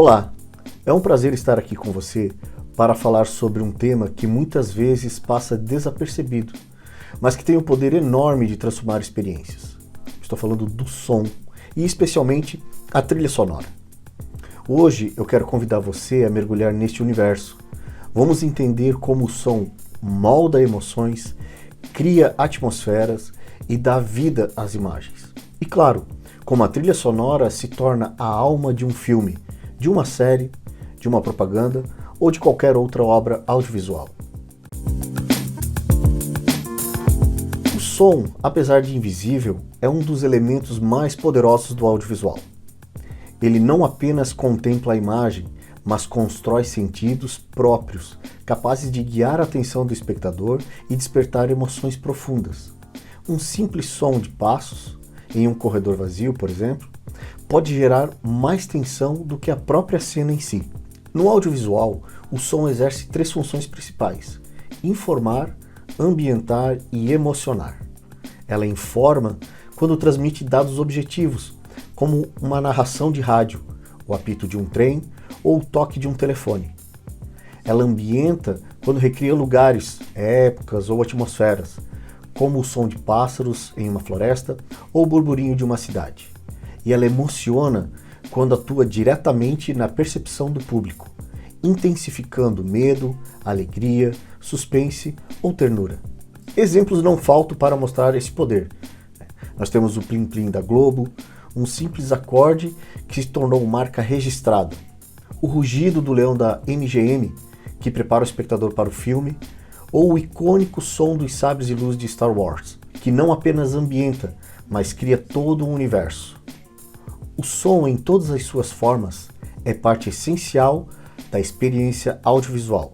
Olá, é um prazer estar aqui com você para falar sobre um tema que muitas vezes passa desapercebido, mas que tem o poder enorme de transformar experiências. Estou falando do som e especialmente a trilha sonora. Hoje eu quero convidar você a mergulhar neste universo. Vamos entender como o som molda emoções, cria atmosferas e dá vida às imagens. E claro, como a trilha sonora se torna a alma de um filme, de uma série, de uma propaganda ou de qualquer outra obra audiovisual. O som, apesar de invisível, é um dos elementos mais poderosos do audiovisual. Ele não apenas contempla a imagem, mas constrói sentidos próprios, capazes de guiar a atenção do espectador e despertar emoções profundas. Um simples som de passos, em um corredor vazio, por exemplo, pode gerar mais tensão do que a própria cena em si. No audiovisual, o som exerce três funções principais: informar, ambientar e emocionar. Ela informa quando transmite dados objetivos, como uma narração de rádio, o apito de um trem ou o toque de um telefone. Ela ambienta quando recria lugares, épocas ou atmosferas, como o som de pássaros em uma floresta ou o burburinho de uma cidade. E ela emociona quando atua diretamente na percepção do público, intensificando medo, alegria, suspense ou ternura. Exemplos não faltam para mostrar esse poder. Nós temos o Plim Plim da Globo, um simples acorde que se tornou marca registrada, o rugido do leão da MGM, que prepara o espectador para o filme, ou o icônico som dos sabres de luz de Star Wars, que não apenas ambienta, mas cria todo um universo. O som, em todas as suas formas, é parte essencial da experiência audiovisual,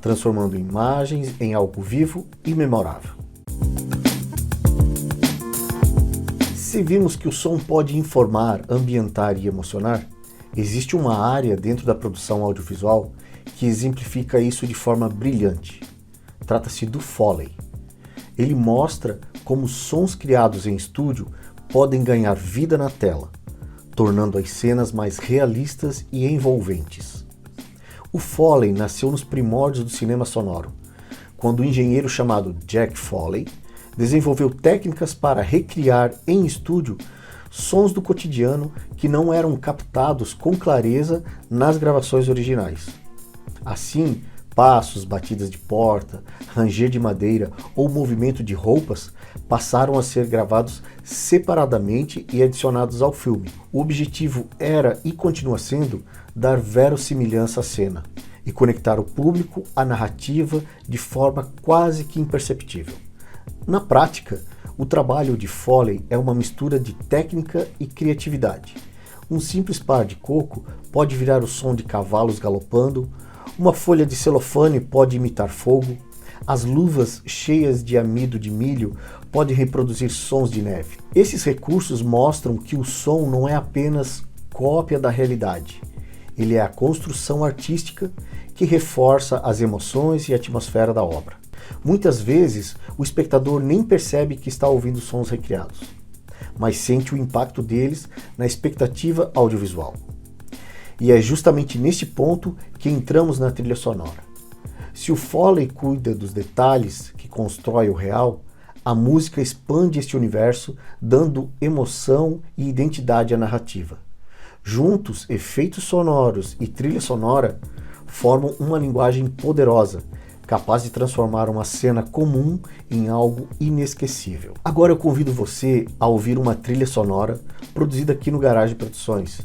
transformando imagens em algo vivo e memorável. Se vimos que o som pode informar, ambientar e emocionar, existe uma área dentro da produção audiovisual que exemplifica isso de forma brilhante. Trata-se do Foley. Ele mostra como sons criados em estúdio podem ganhar vida na tela, tornando as cenas mais realistas e envolventes. O Foley nasceu nos primórdios do cinema sonoro, quando um engenheiro chamado Jack Foley desenvolveu técnicas para recriar em estúdio sons do cotidiano que não eram captados com clareza nas gravações originais. Assim, passos, batidas de porta, ranger de madeira ou movimento de roupas passaram a ser gravados separadamente e adicionados ao filme. O objetivo era e continua sendo dar verossimilhança à cena e conectar o público à narrativa de forma quase que imperceptível. Na prática, o trabalho de Foley é uma mistura de técnica e criatividade. Um simples par de coco pode virar o som de cavalos galopando, uma folha de celofane pode imitar fogo, as luvas cheias de amido de milho podem reproduzir sons de neve. Esses recursos mostram que o som não é apenas cópia da realidade, ele é a construção artística que reforça as emoções e a atmosfera da obra. Muitas vezes, o espectador nem percebe que está ouvindo sons recriados, mas sente o impacto deles na expectativa audiovisual. E é justamente neste ponto que entramos na trilha sonora. Se o Foley cuida dos detalhes que constrói o real, a música expande este universo, dando emoção e identidade à narrativa. Juntos, efeitos sonoros e trilha sonora formam uma linguagem poderosa, capaz de transformar uma cena comum em algo inesquecível. Agora eu convido você a ouvir uma trilha sonora produzida aqui no Garage Produções,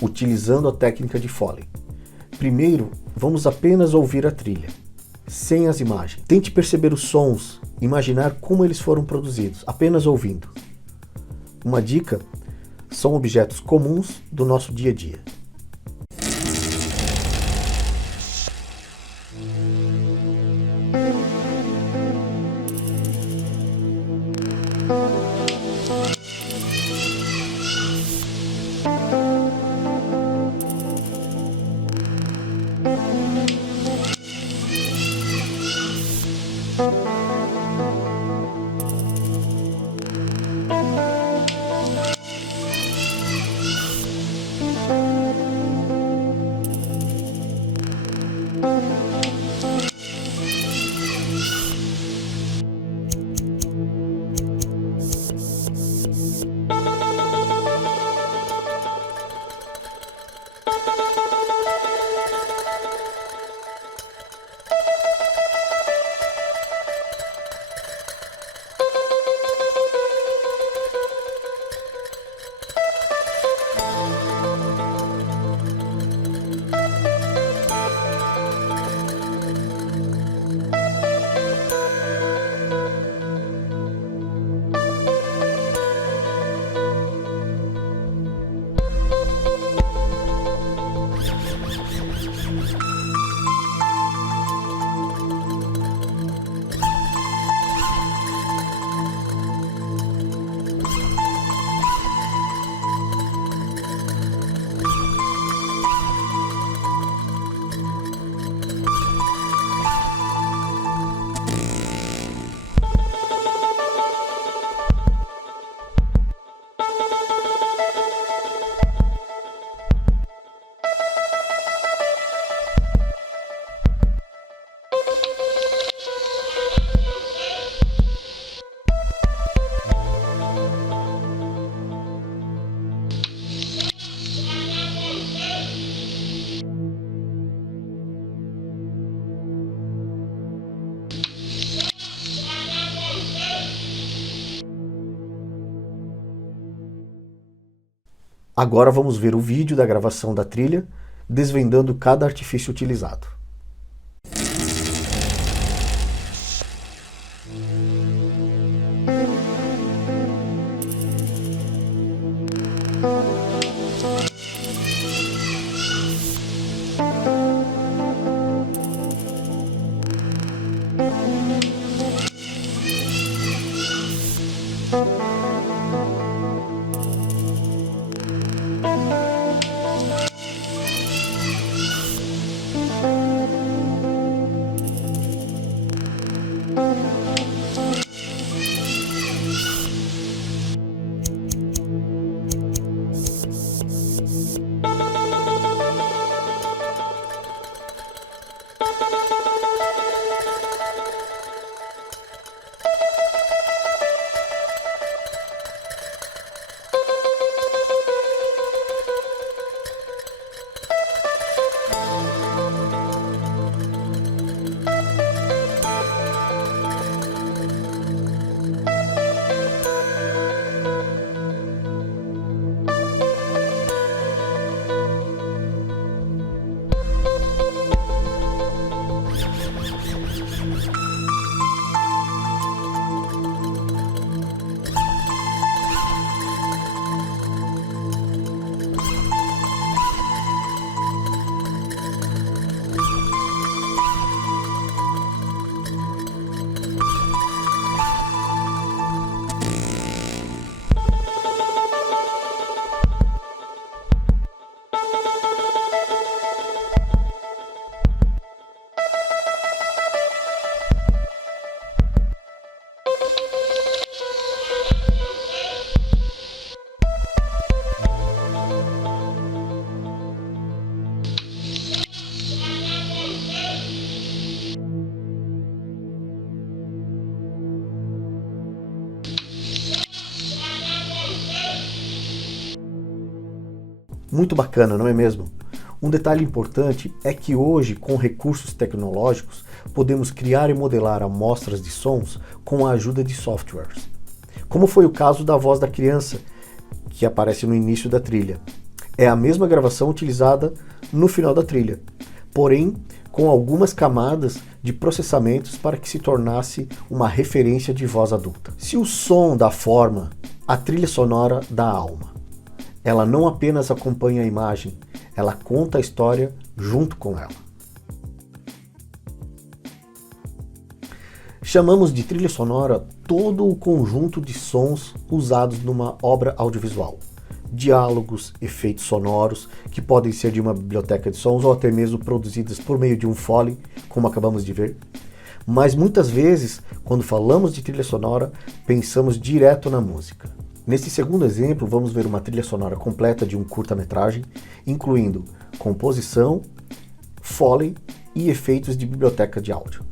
utilizando a técnica de Foley. Primeiro, vamos apenas ouvir a trilha, sem as imagens. Tente perceber os sons, imaginar como eles foram produzidos, apenas ouvindo. Uma dica: são objetos comuns do nosso dia a dia. Agora vamos ver o vídeo da gravação da trilha, desvendando cada artifício utilizado. Muito bacana, não é mesmo? Um detalhe importante é que hoje, com recursos tecnológicos, podemos criar e modelar amostras de sons com a ajuda de softwares. Como foi o caso da voz da criança, que aparece no início da trilha. É a mesma gravação utilizada no final da trilha, porém com algumas camadas de processamentos para que se tornasse uma referência de voz adulta. Se o som dá forma, a trilha sonora dá alma. Ela não apenas acompanha a imagem, ela conta a história junto com ela. Chamamos de trilha sonora todo o conjunto de sons usados numa obra audiovisual. Diálogos, efeitos sonoros, que podem ser de uma biblioteca de sons ou até mesmo produzidas por meio de um Foley, como acabamos de ver. Mas muitas vezes, quando falamos de trilha sonora, pensamos direto na música. Nesse segundo exemplo, vamos ver uma trilha sonora completa de um curta-metragem, incluindo composição, Foley e efeitos de biblioteca de áudio.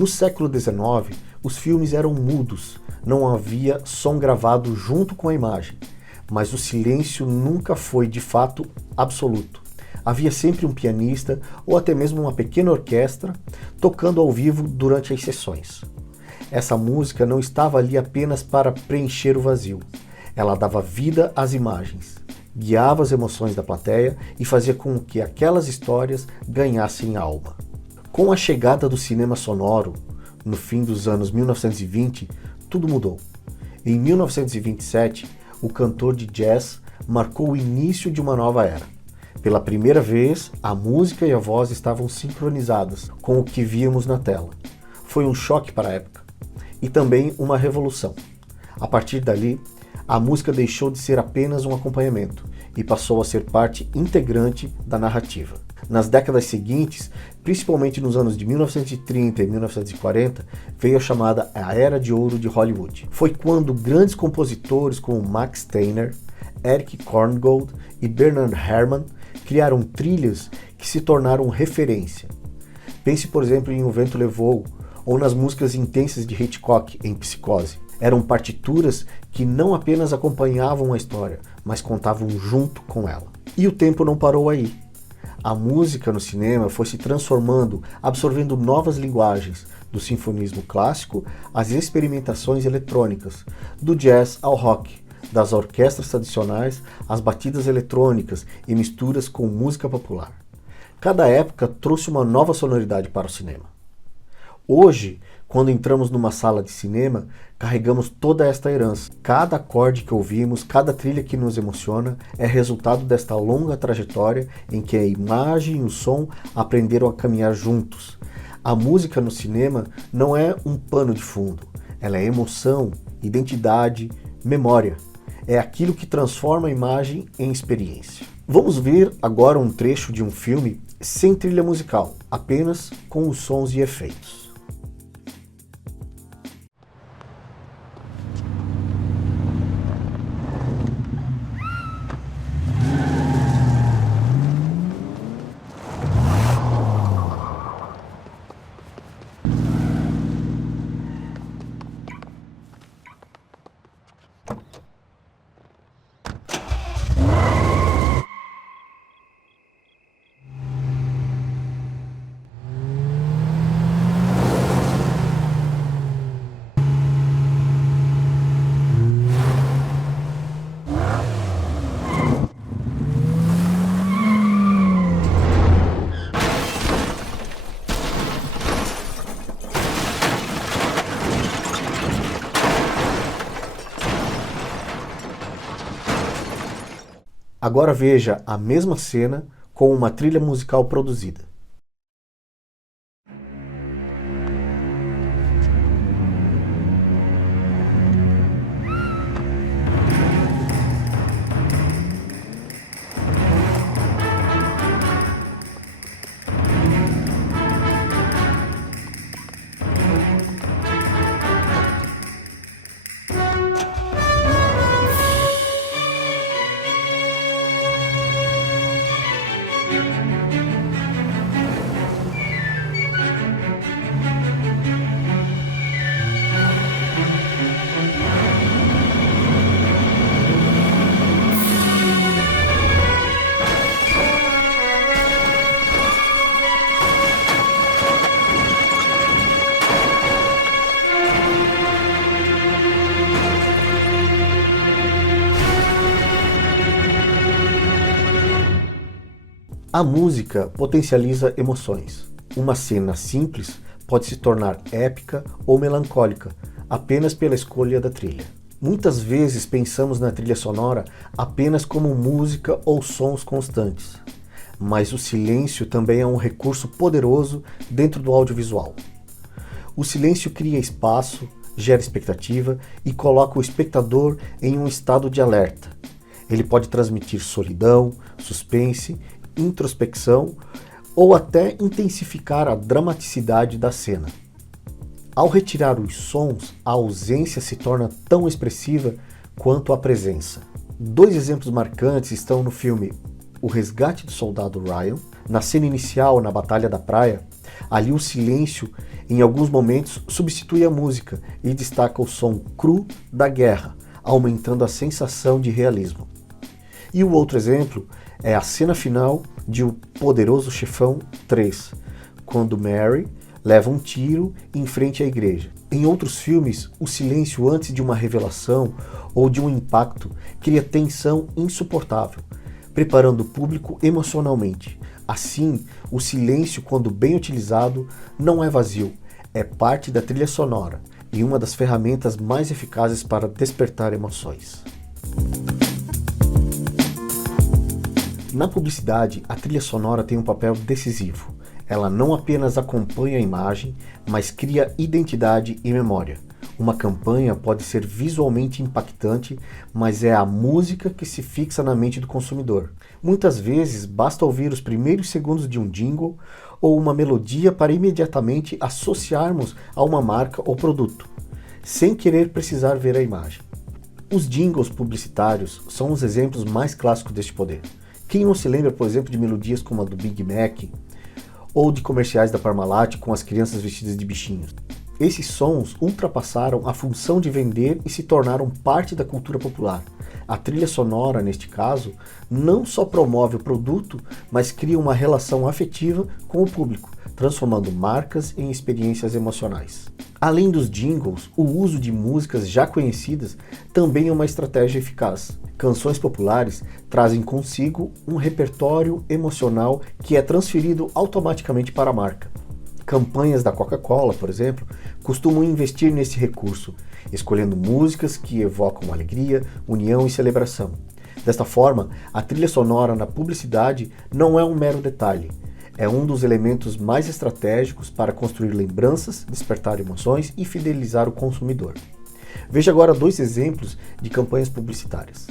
No século XIX, os filmes eram mudos, não havia som gravado junto com a imagem, mas o silêncio nunca foi de fato absoluto. Havia sempre um pianista ou até mesmo uma pequena orquestra tocando ao vivo durante as sessões. Essa música não estava ali apenas para preencher o vazio. Ela dava vida às imagens, guiava as emoções da plateia e fazia com que aquelas histórias ganhassem alma. Com a chegada do cinema sonoro, no fim dos anos 1920, tudo mudou. Em 1927, o cantor de jazz marcou o início de uma nova era. Pela primeira vez, a música e a voz estavam sincronizadas com o que víamos na tela. Foi um choque para a época e também uma revolução. A partir dali, a música deixou de ser apenas um acompanhamento e passou a ser parte integrante da narrativa. Nas décadas seguintes, principalmente nos anos de 1930 e 1940, veio a chamada a Era de Ouro de Hollywood. Foi quando grandes compositores como Max Steiner, Eric Korngold e Bernard Herrmann criaram trilhas que se tornaram referência. Pense, por exemplo, em O Vento Levou ou nas músicas intensas de Hitchcock em Psicose. Eram partituras que não apenas acompanhavam a história, mas contavam junto com ela. E o tempo não parou aí. A música no cinema foi se transformando, absorvendo novas linguagens, do sinfonismo clássico às experimentações eletrônicas, do jazz ao rock, das orquestras tradicionais às batidas eletrônicas e misturas com música popular. Cada época trouxe uma nova sonoridade para o cinema. Hoje, Quando entramos numa sala de cinema, carregamos toda esta herança. Cada acorde que ouvimos, cada trilha que nos emociona é resultado desta longa trajetória em que a imagem e o som aprenderam a caminhar juntos. A música no cinema não é um pano de fundo, ela é emoção, identidade, memória. É aquilo que transforma a imagem em experiência. Vamos ver agora um trecho de um filme sem trilha musical, apenas com os sons e efeitos. Agora veja a mesma cena com uma trilha musical produzida. A música potencializa emoções. Uma cena simples pode se tornar épica ou melancólica, apenas pela escolha da trilha. Muitas vezes pensamos na trilha sonora apenas como música ou sons constantes, mas o silêncio também é um recurso poderoso dentro do audiovisual. O silêncio cria espaço, gera expectativa e coloca o espectador em um estado de alerta. Ele pode transmitir solidão, suspense, introspecção ou até intensificar a dramaticidade da cena. Ao retirar os sons, a ausência se torna tão expressiva quanto a presença. Dois exemplos marcantes estão no filme O Resgate do Soldado Ryan. Na cena inicial, na Batalha da Praia, ali o silêncio, em alguns momentos, substitui a música e destaca o som cru da guerra, aumentando a sensação de realismo. E o outro exemplo é a cena final de O Poderoso Chefão 3, quando Mary leva um tiro em frente à igreja. Em outros filmes, o silêncio antes de uma revelação ou de um impacto cria tensão insuportável, preparando o público emocionalmente. Assim, o silêncio, quando bem utilizado, não é vazio, é parte da trilha sonora e uma das ferramentas mais eficazes para despertar emoções. Na publicidade, a trilha sonora tem um papel decisivo. Ela não apenas acompanha a imagem, mas cria identidade e memória. Uma campanha pode ser visualmente impactante, mas é a música que se fixa na mente do consumidor. Muitas vezes, basta ouvir os primeiros segundos de um jingle ou uma melodia para imediatamente associarmos a uma marca ou produto, sem querer precisar ver a imagem. Os jingles publicitários são os exemplos mais clássicos deste poder. Quem não se lembra, por exemplo, de melodias como a do Big Mac ou de comerciais da Parmalat com as crianças vestidas de bichinhos? Esses sons ultrapassaram a função de vender e se tornaram parte da cultura popular. A trilha sonora, neste caso, não só promove o produto, mas cria uma relação afetiva com o público, transformando marcas em experiências emocionais. Além dos jingles, o uso de músicas já conhecidas também é uma estratégia eficaz. Canções populares trazem consigo um repertório emocional que é transferido automaticamente para a marca. Campanhas da Coca-Cola, por exemplo, costumam investir nesse recurso, escolhendo músicas que evocam alegria, união e celebração. Desta forma, a trilha sonora na publicidade não é um mero detalhe, é um dos elementos mais estratégicos para construir lembranças, despertar emoções e fidelizar o consumidor. Veja agora 2 exemplos de campanhas publicitárias.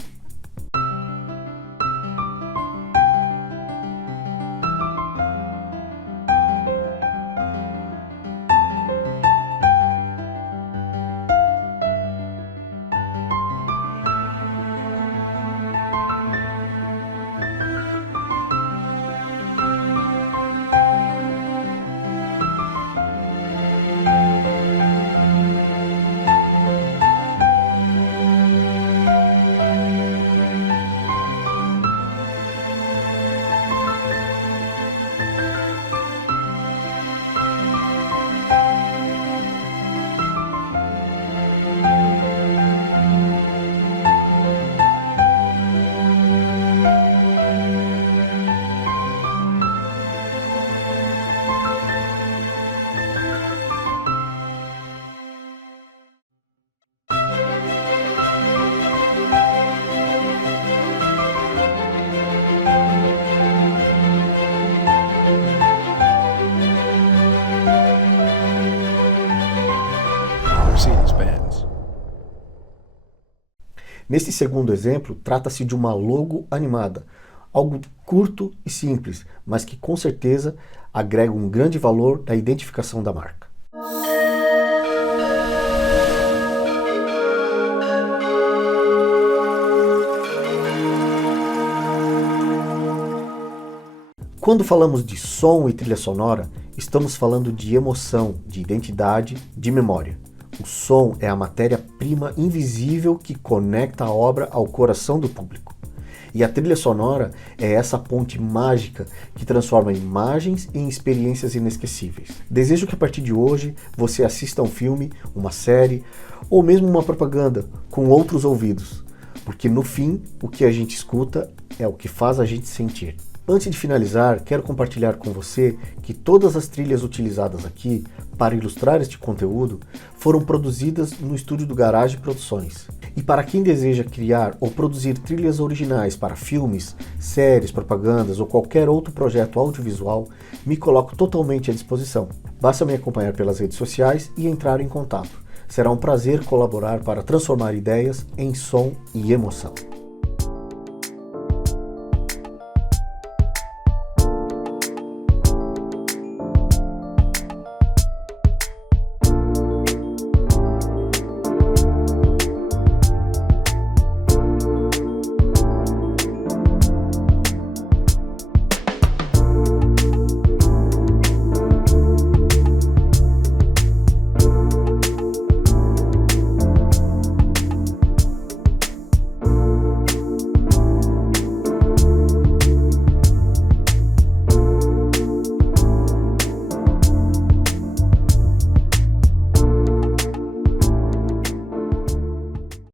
Mercedes-Benz. Nesse segundo exemplo, trata-se de uma logo animada, algo curto e simples, mas que com certeza agrega um grande valor na identificação da marca. Quando falamos de som e trilha sonora, estamos falando de emoção, de identidade, de memória. O som é a matéria-prima invisível que conecta a obra ao coração do público. E a trilha sonora é essa ponte mágica que transforma imagens em experiências inesquecíveis. Desejo que a partir de hoje você assista a um filme, uma série ou mesmo uma propaganda com outros ouvidos, porque no fim o que a gente escuta é o que faz a gente sentir. Antes de finalizar, quero compartilhar com você que todas as trilhas utilizadas aqui para ilustrar este conteúdo foram produzidas no estúdio do Garage Produções. E para quem deseja criar ou produzir trilhas originais para filmes, séries, propagandas ou qualquer outro projeto audiovisual, me coloco totalmente à disposição. Basta me acompanhar pelas redes sociais e entrar em contato. Será um prazer colaborar para transformar ideias em som e emoção.